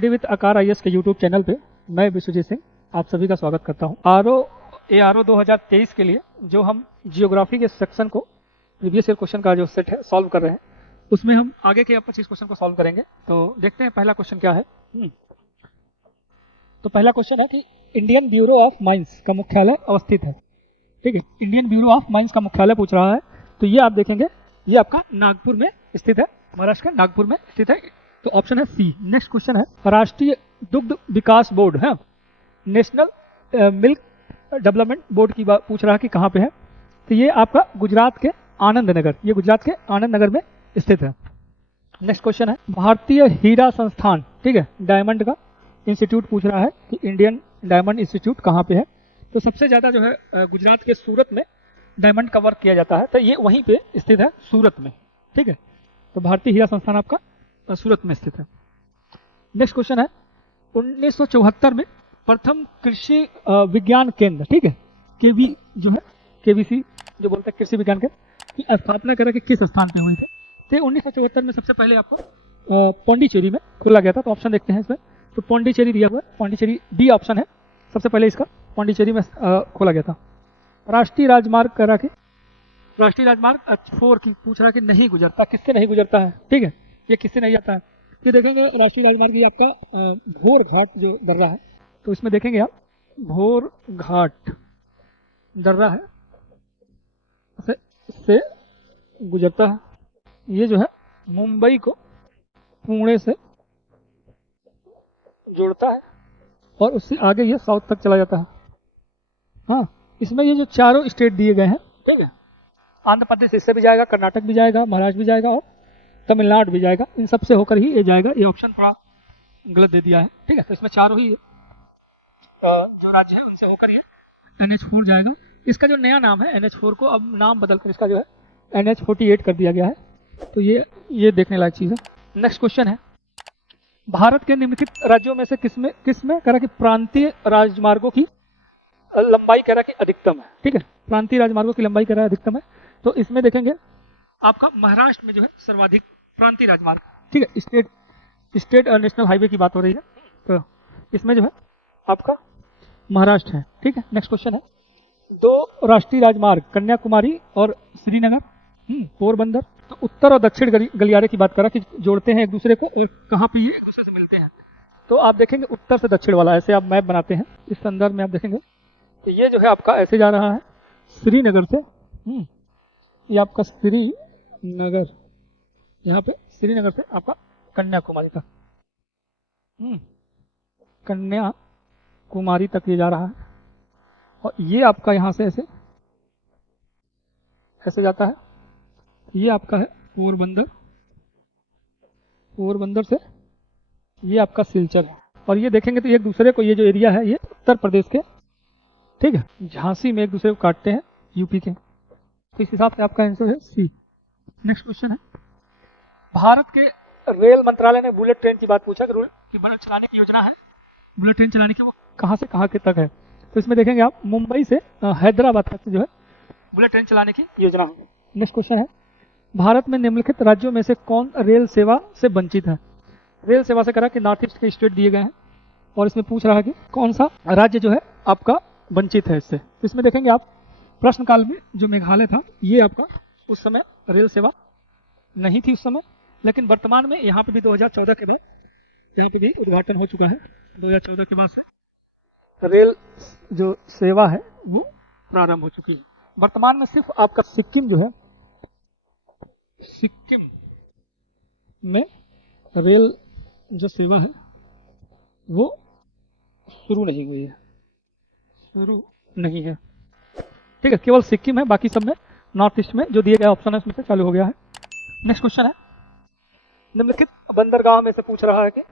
Study with आकार IAS के YouTube channel पे मैं विश्वजीत सिंह आप सभी का स्वागत करता हूं। आरओ 2023 के लिए जो हम जियोग्राफी के सेक्शन को प्रीवियस ईयर क्वेश्चन का जो सेट है सॉल्व कर रहे हैं, उसमें हम आगे के 25 क्वेश्चन को सॉल्व करेंगे। तो देखते हैं पहला क्वेश्चन क्या है। तो पहला क्वेश्चन है कि इंडियन ब्यूरो ऑफ माइंस का मुख्यालय अवस्थित है। ठीक है, इंडियन ब्यूरो ऑफ माइंस का मुख्यालय पूछ रहा है। तो ये आप देखेंगे, ये आपका नागपुर में स्थित है, महाराष्ट्र के नागपुर में स्थित है। तो ऑप्शन है सी। नेक्स्ट क्वेश्चन है राष्ट्रीय दुग्ध विकास बोर्ड है, नेशनल मिल्क डेवलपमेंट बोर्ड की बात पूछ रहा है कि कहाँ पे है। तो ये आपका गुजरात के आनंद नगर, ये गुजरात के आनंद नगर में स्थित है। नेक्स्ट क्वेश्चन है भारतीय हीरा संस्थान, ठीक है, डायमंड का इंस्टीट्यूट पूछ रहा है कि इंडियन डायमंड इंस्टीट्यूट कहाँ पे है। तो सबसे ज़्यादा जो है गुजरात के सूरत में डायमंड का वर्क किया जाता है, तो ये वहीं पे स्थित है, सूरत में। ठीक है, तो भारतीय हीरा संस्थान आपका सूरत में स्थित है। नेक्स्ट क्वेश्चन है 1974 में प्रथम कृषि विज्ञान केंद्र, ठीक है, केवी जो है, केवीसी जो बोलते हैं कृषि विज्ञान केंद्र की स्थापना करा कि किस स्थान पे हुई थी। तो 1974 में सबसे पहले आपको पौंडीचेरी में खोला गया था। तो ऑप्शन देखते हैं इसमें। तो पौंडीचेरी दिया हुआ है, पौंडीचेरी डी ऑप्शन है, सबसे पहले इसका पौंडीचेरी में खोला गया था। राष्ट्रीय राजमार्ग करा के, राष्ट्रीय राजमार्ग 4 की पूछ रहा कि नहीं गुजरता, किससे नहीं गुजरता है। ठीक है, ये किससे नहीं जाता है। ये देखेंगे राष्ट्रीय राजमार्ग ये आपका भोर घाट जो दर्रा है, तो इसमें देखेंगे आप भोर घाट दर्रा है से गुजरता है। ये जो है मुंबई को पुणे से जोड़ता है और उससे आगे ये साउथ तक चला जाता है। हाँ, इसमें ये जो चारों स्टेट दिए गए हैं, ठीक है, आंध्र प्रदेश इससे भी जाएगा, कर्नाटक भी जाएगा, महाराष्ट्र भी जाएगा और तमिलनाडु भी जाएगा। इन सब से होकर ही ये जाएगा। ये ऑप्शन थोड़ा गलत दे दिया है। ठीक है, तो इसमें चारों ही जो राज्य है उनसे होकर ये NH4 जाएगा। इसका जो नया नाम है NH4 को अब नाम बदलकर इसका जो है NH48 कर दिया गया है। तो ये देखने लायक चीज़ है। नेक्स्ट क्वेश्चन है भारत के निम्नलिखित राज्यों में से किसमें करा कि प्रांतीय राजमार्गों की लंबाई करा कि अधिकतम है। ठीक है, प्रांतीय राजमार्गों की लंबाई करा अधिकतम है। तो इसमें देखेंगे आपका महाराष्ट्र में जो है सर्वाधिक प्रांतीय राजमार्ग, ठीक है, स्टेट और नेशनल हाईवे की बात हो रही है, तो इसमें जो है आपका महाराष्ट्र है। ठीक है, नेक्स्ट क्वेश्चन है 2 राष्ट्रीय राजमार्ग कन्याकुमारी और श्रीनगर, पोरबंदर, तो उत्तर और दक्षिण गलियारे की बात करा कि जोड़ते हैं एक दूसरे को और कहाँ पे ये एक दूसरे से मिलते हैं। तो आप देखेंगे उत्तर से दक्षिण वाला, ऐसे आप मैप बनाते हैं, इस संदर्भ में आप देखेंगे तो ये जो है आपका ऐसे जा रहा है श्रीनगर से, ये आपका श्रीनगर, यहाँ पे श्रीनगर से आपका कन्याकुमारी तक, कन्याकुमारी तक ये जा रहा है। और ये आपका यहाँ से ऐसे जाता है। ये आपका है पोरबंदर, पोरबंदर से ये आपका सिलचर है। और ये देखेंगे तो एक दूसरे को, ये जो एरिया है ये उत्तर प्रदेश के, ठीक है, झांसी में एक दूसरे को काटते हैं यूपी के। तो इस हिसाब से आपका आंसर है सी। नेक्स्ट क्वेश्चन है भारत के रेल मंत्रालय ने बुलेट ट्रेन की बात पूछा कि बुलेट चलाने की योजना है, बुलेट ट्रेन चलाने की, वो कहाँ से कहाँ के तक है। तो इसमें देखेंगे आप मुंबई से हैदराबाद तक जो है बुलेट ट्रेन चलाने की योजना है। नेक्स्ट क्वेश्चन है भारत में निम्नलिखित राज्यों में से कौन रेल सेवा से वंचित है। रेल सेवा से करा कि नॉर्थ ईस्ट के स्टेट दिए गए हैं और इसमें पूछ रहा है कि कौन सा राज्य जो है आपका वंचित है इससे। तो इसमें देखेंगे आप प्रश्नकाल में जो मेघालय था, ये आपका उस समय रेल सेवा नहीं थी उस समय, लेकिन वर्तमान में यहाँ पे भी 2014 के बाद यहाँ पे भी उद्घाटन हो चुका है। 2014 के बाद से रेल जो सेवा है वो प्रारंभ हो चुकी है। वर्तमान में सिर्फ आपका सिक्किम जो है, सिक्किम में रेल जो सेवा है वो शुरू नहीं हुई है, शुरू नहीं है। ठीक है, केवल सिक्किम है, बाकी सब में नॉर्थ ईस्ट में जो दिए गए ऑप्शन है उसमें से चालू हो गया है। नेक्स्ट क्वेश्चन है निम्नलिखित बंदरगाह में से पूछ रहा है कि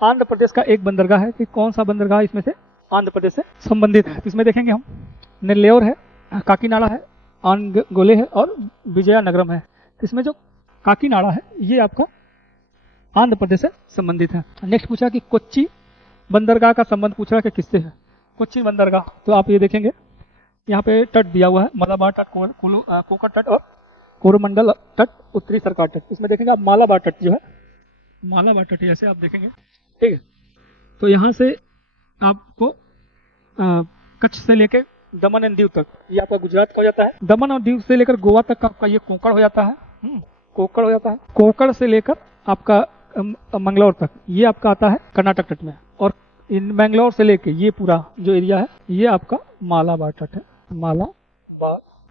आंध्र प्रदेश का एक बंदरगाह है कि कौन सा बंदरगाह इसमें से आंध्र प्रदेश से संबंधित है। इसमें देखेंगे हम नेल्लोर है, काकीनाडा है, आनगोले है और विजयनगरम है। इसमें जो काकीनाडा है ये आपका आंध्र प्रदेश से संबंधित है। नेक्स्ट पूछा कि कोच्चि बंदरगाह का संबंध पूछ रहा है कि किससे है। कोच्चि बंदरगाह, तो आप ये देखेंगे यहाँ पे तट दिया हुआ है, मलाबार तट, कोकर तट और कोरोमंडल तट, उत्तरी सरकार तट। इसमें देखेंगे आप मालाबार तट जो है, मालाबार तट ऐसे आप देखेंगे ठीक है। तो यहाँ से आपको कच्छ से लेकर दमन एंड दीव तक ये आपका गुजरात का हो जाता है। दमन और दीव से लेकर गोवा तक आपका ये कोंकण हो जाता है। कोंकण हो जाता है। कोंकण से लेकर आपका मंगलौर तक ये आपका आता है कर्नाटक तट में। और इन मैंगलोर से लेके ये पूरा जो एरिया है ये आपका मालाबार तट है।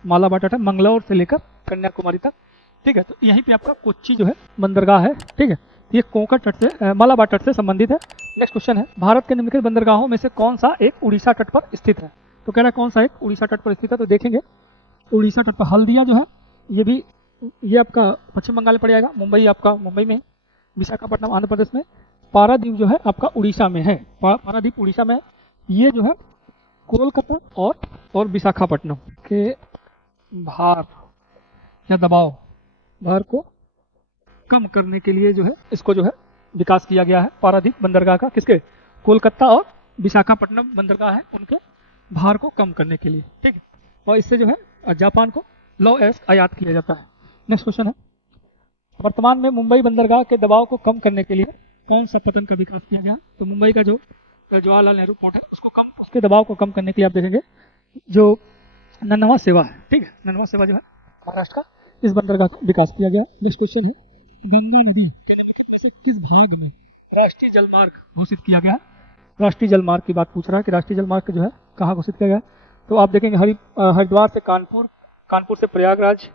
मालाबार तट है मंगलौर से लेकर कन्याकुमारी तक। ठीक है। तो यहीं पे आपका कोच्चि जो है बंदरगाह है। ठीक है। ये कोंकण तट से मालाबार तट से संबंधित है। नेक्स्ट क्वेश्चन है, भारत के निम्नलिखित बंदरगाहों में से कौन सा एक उड़ीसा तट पर स्थित है? तो कह रहा है कौन सा एक उड़ीसा तट पर स्थित है। तो देखेंगे उड़ीसा तट पर हल्दिया जो है ये आपका पश्चिम बंगाल में पड़ जाएगा। मुंबई आपका मुंबई में, विशाखापट्टनम आंध्र प्रदेश में, पारादीप जो है आपका उड़ीसा में है। पारादीप उड़ीसा में। ये जो है कोलकाता और विशाखापट्टनम के भार या दबाव भार को कम करने के लिए जो है इसको जो है विकास किया गया है पारादीप बंदरगाह का। किसके? कोलकाता और विशाखापट्टनम बंदरगाह है उनके भार को कम करने के लिए। ठीक है। और इससे जो है जापान को लो एस्ट आयात किया जाता है। नेक्स्ट क्वेश्चन है, वर्तमान में मुंबई बंदरगाह के दबाव को कम करने के लिए कौन सा पतन का विकास किया गया? तो मुंबई का जो जवाहरलाल नेहरू पोर्ट है उसके दबाव को कम करने के लिए आप देखेंगे जो नन्नवा सेवा है। ठीक है। नन्नवा सेवा जो है महाराष्ट्र का, इस बंदरगाह का विकास किया गया। नेक्स्ट क्वेश्चन है, गंगा नदी के निम्नलिखित में से किस भाग में राष्ट्रीय जलमार्ग घोषित किया गया है? राष्ट्रीय जलमार्ग की बात पूछ रहा है कि राष्ट्रीय जलमार्ग जो है कहाँ घोषित किया गया है। तो आप देखेंगे हरिद्वार से कानपुर, कानपुर से प्रयागराज,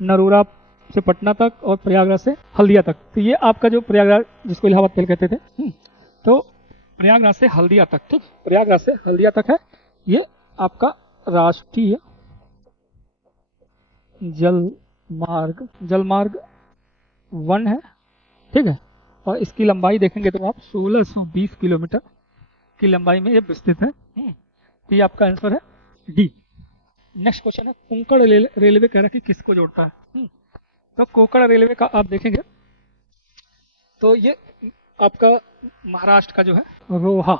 नरोरा से पटना तक और प्रयागराज से हल्दिया तक। तो ये आपका जो प्रयागराज जिसको इलाहाबाद तेल कहते थे, तो प्रयागराज से हल्दिया तक। ठीक, प्रयागराज से हल्दिया तक है ये आपका राष्ट्रीय जलमार्ग 1 है। ठीक है। और इसकी लंबाई देखेंगे तो आप 1620 किलोमीटर की लंबाई में ये विस्तृत है। तो ये आपका आंसर है डी। नेक्स्ट क्वेश्चन है, कोंकण रेलवे कह रहा है कि किसको जोड़ता है? तो कोंकण रेलवे का आप देखेंगे तो ये आपका महाराष्ट्र का जो है रोहा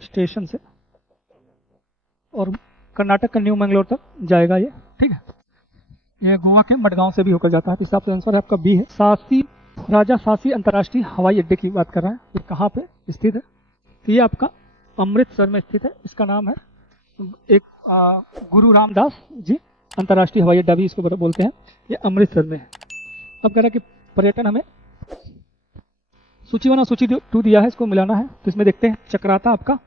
स्टेशन से और कर्नाटक का न्यू मैंगलोर तक जाएगा ये। ठीक है। ये गोवा के मडगांव से भी होकर जाता है। तो इस हिसाब से आंसर है आपका बी है। राजा सासी अंतर्राष्ट्रीय हवाई अड्डे की बात कर रहा है। ये कहाँ पे स्थित है? तो ये आपका अमृतसर में स्थित है। इसका नाम है एक गुरु रामदास जी अंतर्राष्ट्रीय हवाई अड्डा भी इसको बोलते हैं। ये अमृतसर में है। अब कह रहा है कि पर्यटन हमें सूची 1 और सूची 2 दिया है, इसको मिलाना है। तो इसमें देखते हैं, चक्राता आपका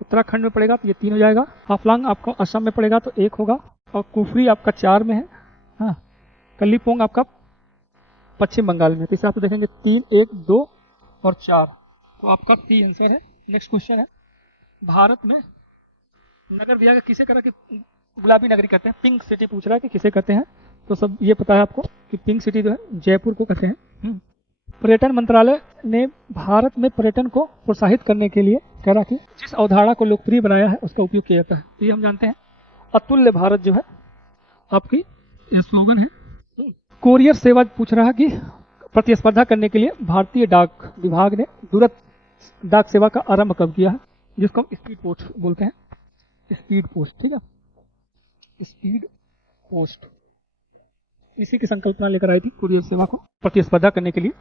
उत्तराखंड में पड़ेगा तो ये 3 हो जाएगा। हाफलांग आपका असम में पड़ेगा तो 1 होगा। और कुफरी आपका 4 में है। हाँ, कल्लीपोंग आपका पश्चिम बंगाल में। तो इस हिसाब से देखेंगे 3, 1, 2 और 4। तो आपका सी आंसर है। नेक्स्ट क्वेश्चन है, भारत में नगर दिया गया किसे करा कि गुलाबी नगरी कहते हैं? पिंक सिटी पूछ रहा है कि किसे कहते हैं। तो सब ये पता है आपको कि पिंक सिटी जो है जयपुर को कहते हैं। पर्यटन मंत्रालय ने भारत में पर्यटन को प्रोत्साहित करने के लिए कह रहा कि जिस अवधारणा को लोकप्रिय बनाया है उसका उपयोग किया जाता है। तो ये हम जानते हैं, अतुल्य भारत जो है आपकी ये स्लोगन है। कोरियर सेवा पूछ रहा है कि प्रतिस्पर्धा करने के लिए भारतीय डाक विभाग ने दूरस्थ डाक सेवा का आरंभ कब किया है? जिसको हम स्पीड पोस्ट बोलते हैं। Speed post. ठीक है। स्पीड पोस्ट इसी की संकल्पना लेकर आई थी कुरियर सेवा को प्रतिस्पर्धा करने के लिए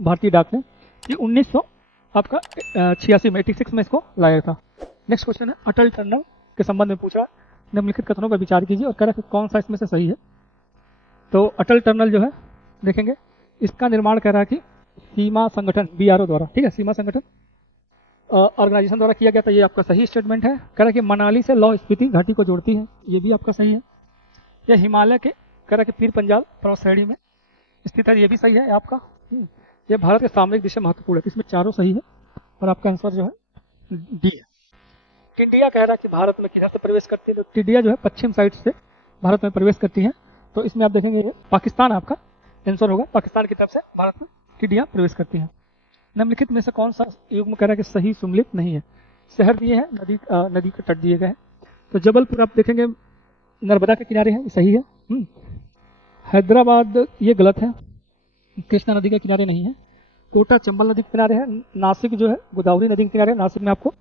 भारतीय डाक ने। ये 1900 आपका 86 में 86 में इसको लाया था। नेक्स्ट क्वेश्चन है, अटल टनल के संबंध में पूछा, निम्नलिखित कथनों पर विचार कीजिए और कह रहा है कौन सा इसमें से सही है। तो अटल टनल जो है देखेंगे इसका निर्माण कह रहा है कि सीमा संगठन BRO द्वारा। ठीक है, सीमा संगठन ऑर्गेनाइजेशन द्वारा किया गया था। ये आपका सही स्टेटमेंट है। कह रहा है कि मनाली से लाहौल स्पीति घाटी को जोड़ती है। ये भी आपका सही है। यह हिमालय के कह रहा है कि पीर पंजाल पर्वत श्रेणी में स्थित है। ये भी सही है आपका। ये भारत के सामरिक दृश्य महत्वपूर्ण है। इसमें चारों सही है और आपका आंसर जो है डी है। टिड्डिया कह रहा है कि भारत में किधर से प्रवेश करती है? तो टिड्डिया जो है पश्चिम साइड से भारत में प्रवेश करती है। तो इसमें आप देखेंगे पाकिस्तान आपका आंसर होगा। पाकिस्तान की तरफ से भारत में टिड्डियाँ प्रवेश करती हैं। निम्नलिखित में से कौन सा युग्म कह रहा है कि सही सुमलित नहीं है? शहर दिए हैं, नदी के तट दिए गए हैं। तो जबलपुर आप देखेंगे नर्मदा के किनारे है, सही है। हैदराबाद ये गलत है, कृष्णा नदी के किनारे नहीं है। कोटा चंबल नदी के किनारे है। नासिक जो है गोदावरी नदी के किनारे है। नासिक में आपको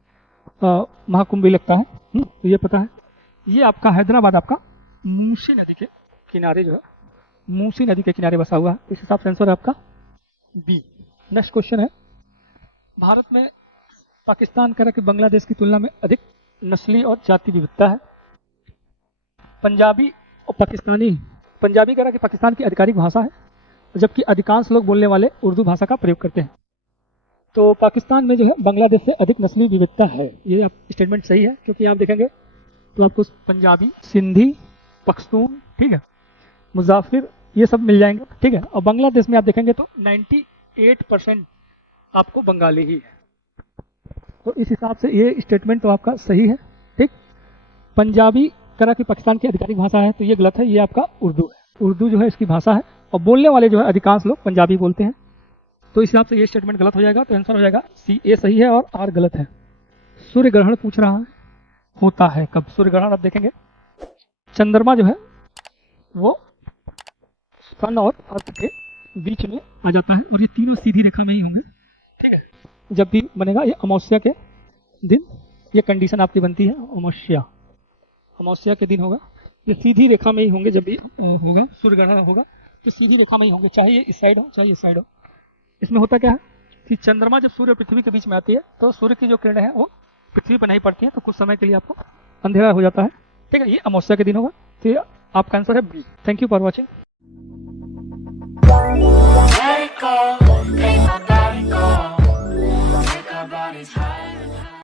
महाकुंभ भी लगता है, तो ये पता है। ये आपका हैदराबाद आपका मूसी नदी के किनारे जो है मूसी नदी के किनारे बसा हुआ है। इस हिसाब से आंसर है आपका बी। नेक्स्ट क्वेश्चन है, भारत में पाकिस्तान कह रहा कि बांग्लादेश की तुलना में अधिक नस्ली और जाति विविधता है। पंजाबी और पाकिस्तानी, पंजाबी कह रहा कि पाकिस्तान की आधिकारिक भाषा है, जबकि अधिकांश लोग बोलने वाले उर्दू भाषा का प्रयोग करते हैं। तो पाकिस्तान में जो है बांग्लादेश से अधिक नस्ली विविधता है। ये आप स्टेटमेंट सही है, क्योंकि आप देखेंगे तो आपको पंजाबी, सिंधी, पख्तून, ठीक है, मुजाफिर, ये सब मिल जाएंगे, ठीक है। और बांग्लादेश में आप देखेंगे तो 98% आपको बंगाली ही है। तो इस हिसाब से ये स्टेटमेंट तो आपका सही है, ठीक। पंजाबी करा कि पाकिस्तान की आधिकारिक भाषा है, तो ये गलत है, ये आपका उर्दू है। उर्दू जो है इसकी भाषा है, और बोलने वाले जो है अधिकांश लोग पंजाबी बोलते हैं। तो इस हिसाब से ये स्टेटमेंट गलत हो जाएगा। तो आंसर हो जाएगा सी, ए सही है और आर गलत है। सूर्य ग्रहण पूछ रहा है, होता है कब? सूर्य ग्रहण आप देखेंगे, चंद्रमा जो है वो सन और अर्थ के बीच में आ जाता है, और ये तीनों सीधी रेखा में ही होंगे, ठीक है। जब भी बनेगा ये अमावस्या के दिन, ये कंडीशन आपकी बनती है, अमावस्या के दिन होगा, ये सीधी रेखा में ही होंगे। जब भी होगा सूर्य ग्रहण होगा तो सीधी रेखा में ही होंगे, चाहे ये इस साइड हो चाहे इस साइड हो। इसमें होता क्या है कि चंद्रमा जब सूर्य और पृथ्वी के बीच में आती है तो सूर्य की जो किरणें हैं वो पृथ्वी पर नहीं पड़ती है, तो कुछ समय के लिए आपको अंधेरा हो जाता है, ठीक है। ये अमावस्या के दिन होगा। तो ये आपका आंसर है B. Thank you for watching.